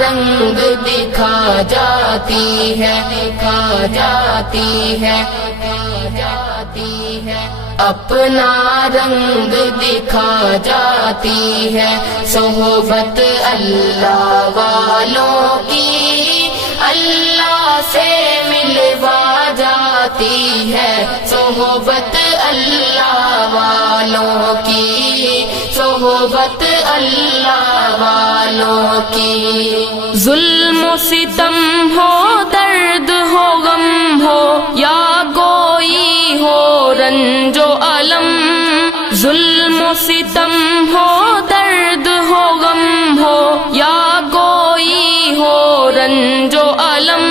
رنگ دکھا جاتی ہے، دکھا جاتی ہے، اپنا رنگ دکھا جاتی ہے، صحبت اللہ والوں کی اللہ سے ملوا جاتی ہے، صحبت اللہ والوں کی، صحبت اللہ والوں کی۔ ظلم و ستم ہو، درد ہو، غم ہو، یا کوئی ہو رنج و الم، ظلم و ستم ہو، درد ہو، غم ہو، یا کوئی ہو رنج و الم،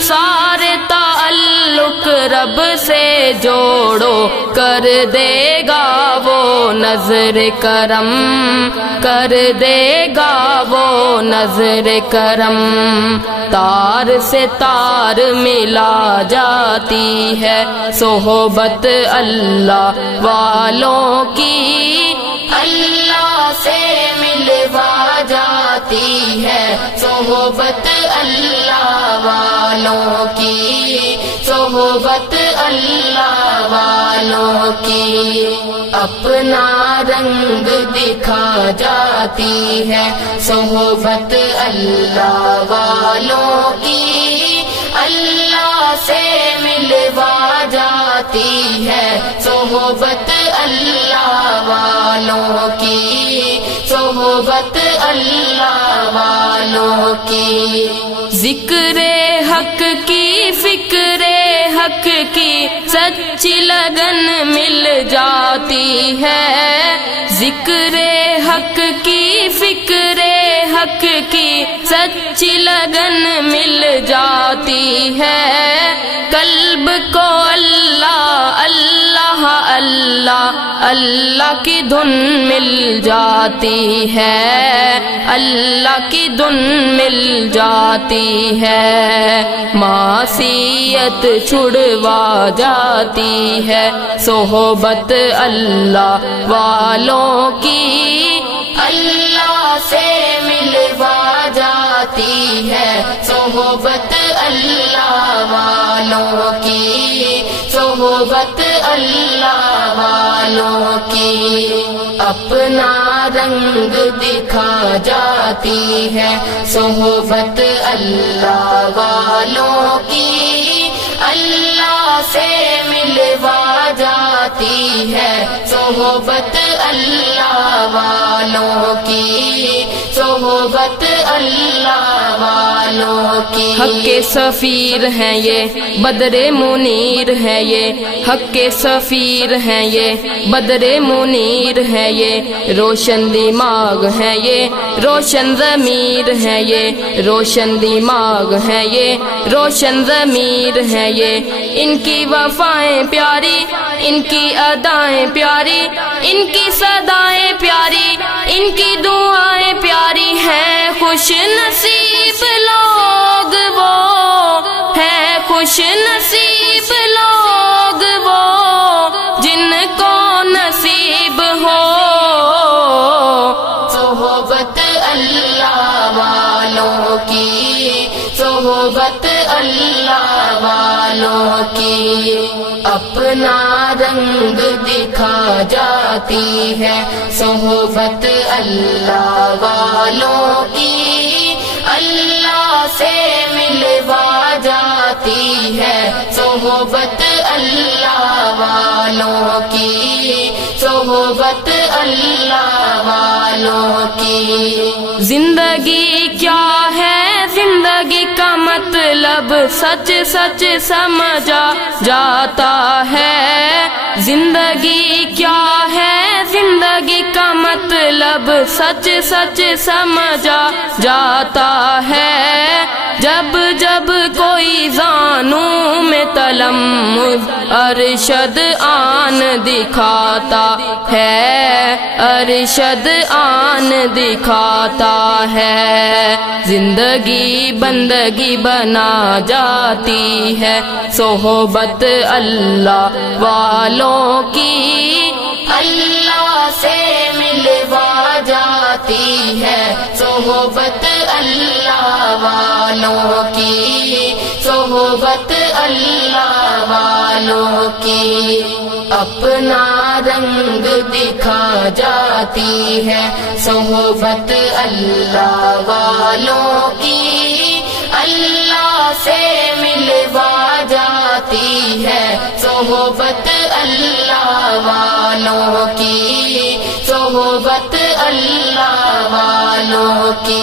سارے تعلق رب سے جوڑو، کر دے گا وہ نظر کرم، کر دے گا وہ نظر کرم۔ تار سے تار ملا جاتی ہے، صحبت اللہ والوں کی اللہ سے ملوا جاتی ہے، صحبت اللہ والوں کی، صحبت اللہ والوں کی۔ اپنا رنگ دکھا جاتی ہے، صحبت اللہ والوں کی اللہ سے ملوا جاتی ہے، صحبت اللہ والوں کی، صحبت اللہ والوں کی۔ ذکر حق کی، فکر حق کی سچی لگن مل جاتی ہے، ذکر حق کی، فکر حق کی سچی لگن مل جاتی ہے، قلب کو اللہ اللہ اللہ اللہ کی دھن مل جاتی ہے، اللہ کی دھن مل جاتی ہے، معصیت چھڑوا جاتی ہے، صحبت اللہ والوں کی اللہ سے ملوا جاتی ہے، صحبت اللہ والوں کی، صحبت اللہ والوں کی۔ اپنا رنگ دکھا جاتی ہے، صحبت اللہ والوں کی اللہ سے ملوا جاتی ہے، صحبت اللہ والوں کی، صحبت اللہ والوں کی۔ حق کے سفیر ہیں یہ، بدر منیر ہے یہ، حق کے سفیر ہیں یہ، بدر منیر ہے یہ، روشن دماغ ہے یہ، روشن ضمیر ہے یہ، روشن دماغ ہے یہ، روشن ضمیر ہے یہ، ان کی وفائیں پیاری، ان کی ادائیں پیاری، ان کی صدائیں پیاری، ان کی دعائیں پیاری ہیں، خوش نصیب لوگ وہ ہیں، خوش نصیب لوگ وہ جن کو نصیب ہو صحبت اللہ والوں کی، صحبت اللہ والوں کی۔ اپنا رنگ دکھا جاتی ہے، صحبت اللہ والوں کی اللہ سے ملوا جاتی ہے، صحبت اللہ والوں کی، صحبت اللہ والوں کی۔ زندگی کیا ہے، زندگی کا مطلب سچ سچ سمجھا جاتا ہے، زندگی کیا ہے، زندگی کا مطلب سچ سچ سمجھا جاتا ہے، جب جب کوئی زانوں میں تلمذ ارشد آن دکھاتا ہے، ارشد آن دکھاتا ہے، زندگی بندگی بنا جاتی ہے، صحبت اللہ والوں کی اللہ سے ملوا جاتی ہے، صحبت اللہ والوں کی، صحبت اللہ والوں کی، اپنا رنگ دکھا جاتی ہے صحبت اللہ والوں کی، اللہ سے ملوا جاتی ہے صحبت اللہ والوں کی، صحبت اللہ والوں کی۔